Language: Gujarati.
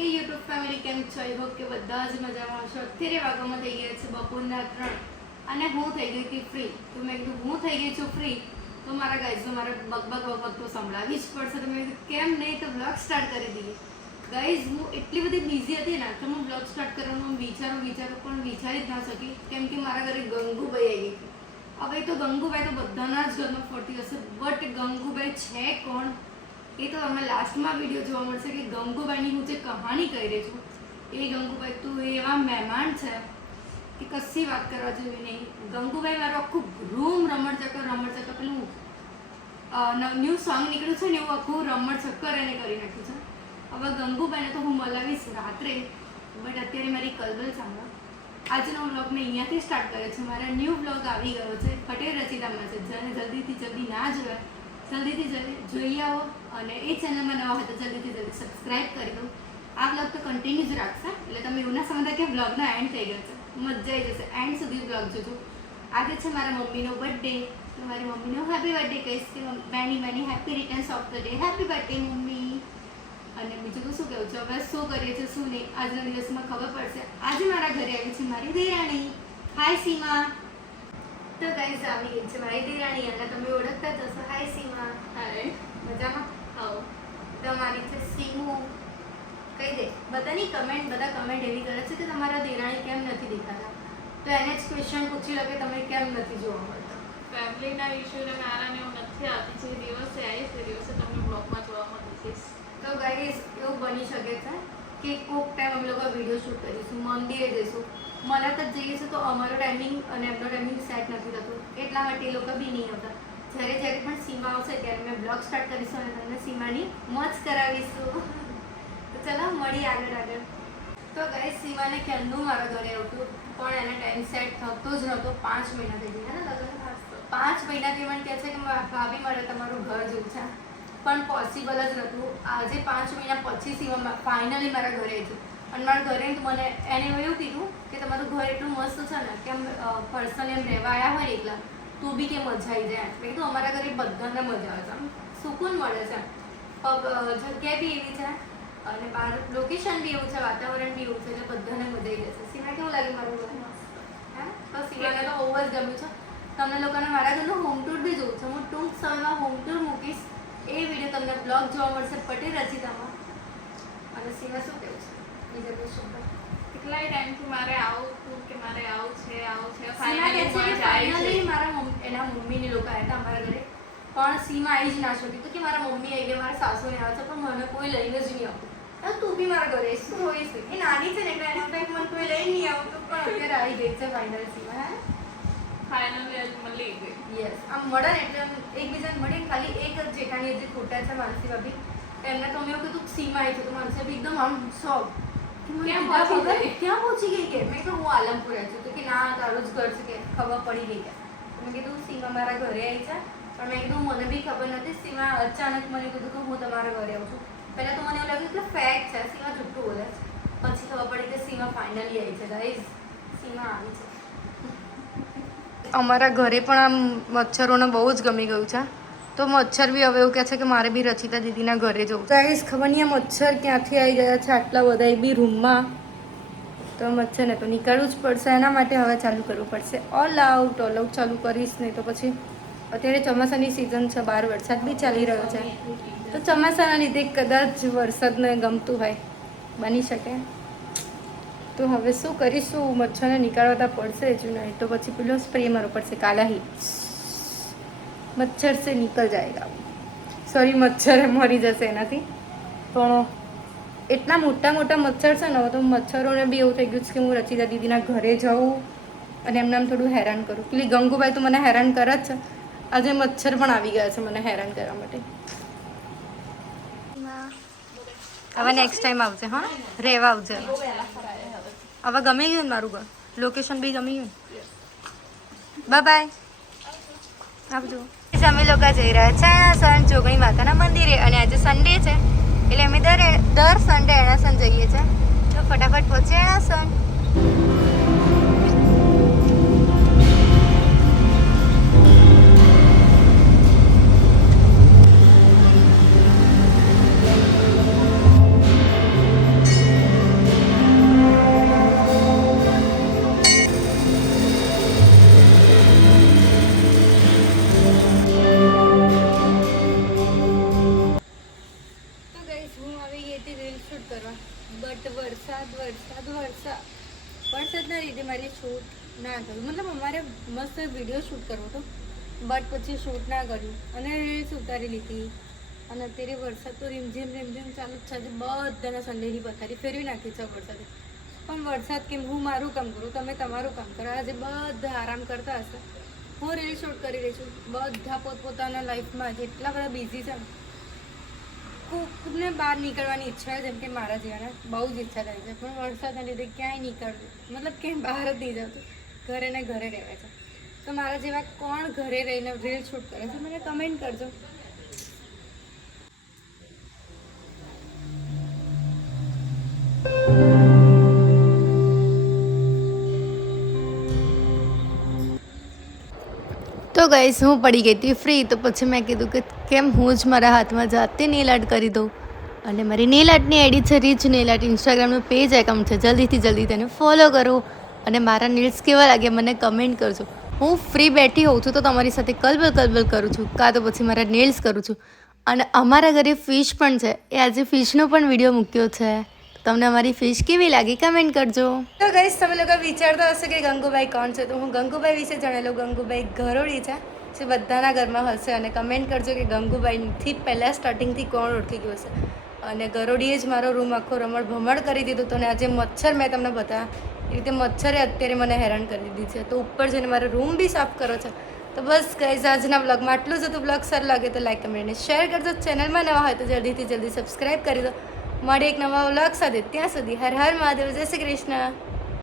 એ યુટ્યુબ ફેમિલી કેમ છો? આઈ હોપ કે બધા જ મજામાં હશો. અત્યારે વાગવામાં થઈ ગયા છે બપોરના 3 અને હું થઈ ગઈ હતી ફ્રી. તો મેં કીધું હું થઈ ગઈ છું ફ્રી તો મારા ગાઈઝો મારે બકબક તો સંભળાવી જ પડશે. તો મેં કીધું કેમ નહીં, તો બ્લોગ સ્ટાર્ટ કરી દઈએ. ગાઈઝ હું એટલી બધી બિઝી હતી ને તો હું બ્લોગ સ્ટાર્ટ કરવાનું વિચારું પણ વિચારી જ ના શકી, કેમ કે મારા ઘરે ગંગુભાઈ આવી ગઈ. હવે તો ગંગુભાઈ તો બધાના જ ઘરમાં ફરતી હશે, બટ ગંગુભાઈ છે કોણ એ તો અમે લાસ્ટમાં વિડીયો જોવા મળશે કે ગંગુભાઈની હું જે કહાની કહી રહી છું એ ગંગુભાઈ તો એવા મહેમાન છે કે કશી વાત કરવા જેવી નહીં. ગંગુભાઈ મારું આખું રૂમ રમણ ચક્કર પેલું ન્યૂ સોંગ નીકળ્યું છે ને એવું આખું રમણ ચક્કર એને કરી નાખ્યું છે. હવે ગંગુભાઈને તો હું મલાવીશ રાત્રે, બટ અત્યારે મારી કલબલ સાંભળો. આજનો વ્લોગ મેં અહીંયાથી સ્ટાર્ટ કર્યો છે. મારા ન્યૂ વ્લોગ આવી ગયો છે, પટેલ રચિતામાં છે. જેને જલ્દી ના જોયા જલ્દીથી જોઈ આવો, અને એ ચેનલમાં નવા હોય તો જલ્દી સબસ્ક્રાઈબ કરી દો. આ વ્લોગ તો કન્ટિન્યુ જ રાખશે, એટલે તમે એવું ના સમજતા કે વ્લોગનો એન્ડ થઈ ગયો છે. મજા આવી જશે, એન્ડ સુધી વ્લોગ જોજો. આજે છે મારા મમ્મીનો બર્થડે, તો મારી મમ્મીનો હેપી બર્થડે કહીશ કે many happy returns of the day. Happy birthday mummy. અને બીજું તો શું કહું છું, હવે શું કરીએ છીએ શું નહીં આજના દિવસમાં ખબર પડશે. આજે મારા ઘરે આવી છે મારી દેરાણી. હાય સીમા. તો ગાઈઝ આવી ગઈ છે મારી દેરાણી, અને તમે ઓળખતા જ હશો. હાય સીમા. હાય. મજામાં? આવો. તમારી છે સીમુ. કહી દે બધા કમેન્ટ એવી કરે છે કે તમારા દેરાણી કેમ નથી દેખાતા, તો એને જ ક્વેશ્ચન પૂછી લો કે તમે કેમ નથી જોવા મળતા. ફેમિલીના ઇશ્યુને કારણે હું નથી આવતી. જે દિવસે આવીશ તે દિવસે તમને બ્લોગમાં જોવા મળીશ. તો ગાઈઝ એવું બની શકે છે કે કોઈક ટાઈમ અમે લોકો વિડીયો શૂટ કરીશું, મંદિરે જઈશું, મલાકત જઈએ છીએ, તો અમારો ટાઈમિંગ અને એમનો ટાઈમિંગ સેટ નથી થતું, એટલા માટે એ લોકો બી નહીં આવતા. જ્યારે પણ સીમા આવશે ત્યારે મેં બ્લોગ સ્ટાર્ટ કરીશું અને તમને સીમાની મોજ કરાવીશું. તો ચલો મળીએ આગળ. તો ગાઈઝ સીમાને ક્યારનું મારા ઘરે આવતું, પણ એને ટાઈમ સેટ થતો જ નહોતો. 5 મહિના થઈ ગયા ને લગ્ન. 5 મહિનાથી મને કહે છે કે ભાભી મારે તમારું ઘર જોવું છે, પણ પોસિબલ જ નહોતું. આજે 5 મહિના પછી સીમા ફાઇનલી મારા ઘરે આવી. અને મારા ઘરે મને એને એવું કીધું કે તમારું ઘર એટલું મસ્ત છે ને કે આમ પર્સનલી એમ રહેવા આવ્યા હોય ને એકલા તો બી કે મજા આવી જાય. મેં કીધું અમારા ઘરે બધાને મજા આવે છે, આમ સુકૂન મળે છે. જગ્યા બી એવી છે અને બહાર લોકેશન બી એવું છે, વાતાવરણ બી એવું છે, એટલે બધાને મજા આવી જશે. સીમા કેવું લાગે મારું ઘર? હે તો સીમાને તો બહુ જ ગમ્યું છે. તમને લોકોને મારા ઘરનું હોમ ટૂર બી જોવું છે. હું ટૂંક સમયમાં હોમ ટૂર મૂકીશ. એ વિડીયો તમને બ્લોગ જોવા મળશે પટેલ રચિતામાં. અને સીમા શું કહેવું છે બીજા ક્વેશ્ચન પર? કેટલાય ટાઈમથી મારે આવું છે ફાઇનલી મારા એના મમ્મીને લોકો આવ્યા હતા અમારા ઘરે, પણ સીમા આવી જ ના શકી. તો કે મારા મમ્મી આવી ગયા, મારા સાસુને આવે છે, પણ મને કોઈ લઈને જ નહીં આવતું. તું બી મારા ઘરે શું હોઈશ? એ નાની છે ને એટલે એના કંઈક મને કોઈ લઈ નહીં આવતું, પણ અત્યારે આવી ગઈ છે ફાઇનલ સીમા. હે ફાઇનલી મળી ગઈ. યસ, આમ મળે ને એટલે એકબીજાને મળીને ખાલી એક જ જેઠાણી જે ખોટા છે માનસી ભાભી, એમને તો અમે એવું કીધું સીમા આવી છે, તો માનસી ભાભી એકદમ આમ શોખ ક્યાં પહોંચી ગઈ કે મેં તો હું આલમપુર આવી છું. તો કે ના તારું જ ઘર છે કે ખબર પડી ગઈ કે. મેં કીધું સીમા મારા ઘરે આવી છે, પણ મેં કીધું મને બી ખબર નથી. સીમા અચાનક મને કીધું કે હું તમારા ઘરે આવું છું. પહેલાં તો મને એવું લાગ્યું કે ફેક્ટ છે, સીમા જુઠ્ઠું બોલે છે. પછી ખબર પડી કે સીમા ફાઇનલી આવી છે. ગાઈઝ સીમા આવી છે. અમારા ઘરે પણ આમ મચ્છરોને બહુ જ ગમી ગયું છે, તો મચ્છર બી હવે એવું કહે છે કે મારે બી રચિતા દીદીના ઘરે જવું. ગાઈઝ ખબર નહીં આ મચ્છર ક્યાંથી આવી ગયા છે આટલા બધા એ બી રૂમમાં. તો મચ્છરને તો નીકાળવું જ પડશે, એના માટે હવે ચાલુ કરવું પડશે ઓલ આઉટ ચાલુ કરીશ. નહીં તો પછી અત્યારે ચોમાસાની સિઝન છે, બહાર વરસાદ બી ચાલી રહ્યો છે, તો ચોમાસાના લીધે કદાચ વરસાદને ગમતું હોય બની શકે. તો હવે શું કરીશું, મચ્છરને નીકાળવા પડશે જ નહીં તો પછી પેલો સ્પ્રે મારવો પડશે કાલા હિટ, મચ્છર સે નીકળ જાયગા. સોરી, મચ્છર મરી જશે એનાથી. પણ એટલા મોટા મચ્છર છે ને, તો મચ્છરોને બી એવું થઈ ગયું છે કે હું રચિતા દીદીના ઘરે જાઉં અને એમને આમ થોડું હેરાન કરું. પેલી ગંગુભાઈ તો મને હેરાન કરે જ છે, આજે મચ્છર પણ આવી ગયા છે મને હેરાન કરવા માટે. હવે નેક્સ્ટ ટાઈમ આવશે. હા રહેવા આવજે. હવે ગમી ગયું ને મારું ઘર, લોકેશન બી ગમી ગયું. બાય બાય, આવજો. અમે લોકો જઈ રહ્યા છે એણાસન જોગણી માતાના મંદિરે, અને આજે સન્ડે છે એટલે અમે દર સન્ડે એણાસન જઈએ છીએ. તો ફટાફટ પહોંચે એણાસન. શૂટ કરવા, બટ વરસાદના લીધે મારી શૂટ ના કર્યું. મતલબ અમારે મસ્ત વિડીયો શૂટ કરવો હતો, બટ પછી શૂટ ના કર્યું અને રીલ્સ ઉતારી લીધી. અને અત્યારે વરસાદ તો રીમઝીમ ચાલુ જ છે. આજે બધાના સન્ડેની પથારી ફેરવી નાખી છે વરસાદે. પણ વરસાદ કેમ, હું મારું કામ કરું, તમે તમારું કામ કરો. આજે બધા આરામ કરતા હશે, હું રીલ શૂટ કરી રહી છું. બધા પોતપોતાના લાઈફમાં જેટલા બધા બિઝી છે. કોઈને બહાર નીકળવાની ઈચ્છા, જેમ કે મારા જેવાના બહુ જ ઈચ્છા થાય છે, પણ વરસાદના લીધે ક્યાંય નીકળવું, મતલબ ક્યાંય બહાર જ નહીં જતું, ઘરે ને ઘરે રહેવાય છે. તો મારા જેવા કોણ ઘરે રહીને રીલ શૂટ કરે છે, મને કમેન્ટ કરજો. તો ગાઈસ હું પડી ગઈ હતી ફ્રી, તો પછી મેં કીધું કે કેમ હું જ મારા હાથમાં જાતે નેલ આર્ટ કરી દઉં. અને મારી નેલ આર્ટની આઈડી છે રીચ નેલ આર્ટ, ઇન્સ્ટાગ્રામનું પેજ એકાઉન્ટ છે, જલ્દી તેને ફોલો કરો. અને મારા નેલ્સ કેવા લાગે મને કમેન્ટ કરજો. હું ફ્રી બેઠી હોઉં છું તો તમારી સાથે કલબલ કરું છું, કાં તો પછી મારા નેલ્સ કરું છું. અને અમારા ઘરે ફિશ પણ છે, એ આજે ફિશનો પણ વિડીયો મૂક્યો છે. તમને અમારી ફિશ કેવી લાગી કમેન્ટ કરજો. તો ગાઈસ તમે લોકો વિચારતા હશે કે ગંગુબાઈ કોણ છે, તો હું ગંગુબાઈ વિશે જણાવેલું. ગંગુબાઈ ઘરોડી છે, જે બધાના ઘરમાં હશે. અને કમેન્ટ કરજો કે ગંગુબાઈથી પહેલાં સ્ટાર્ટિંગથી કોણ ઓળખી ગયું હશે. અને ગરોડીએ જ મારો રૂમ આખો રમણ કરી દીધું હતું. અને આજે મચ્છર મેં તમને બતાવ્યા એ રીતે મચ્છરે અત્યારે મને હેરાન કરી દીધી છે. તો ઉપર જઈને મારો રૂમ બી સાફ કરો છે. તો બસ ગાઈઝ આજના બ્લોગમાં આટલું જ હતું. બ્લોગ સારું લાગે તો લાઈક કમેન્ટ શેર કરજો. ચેનલમાં નવા હોય તો જલ્દી સબસ્ક્રાઈબ કરી દો. મળીએ એક નવા વ્લોગ સાથે. ત્યાં સુધી હર હર મહાદેવ, જય શ્રી કૃષ્ણ.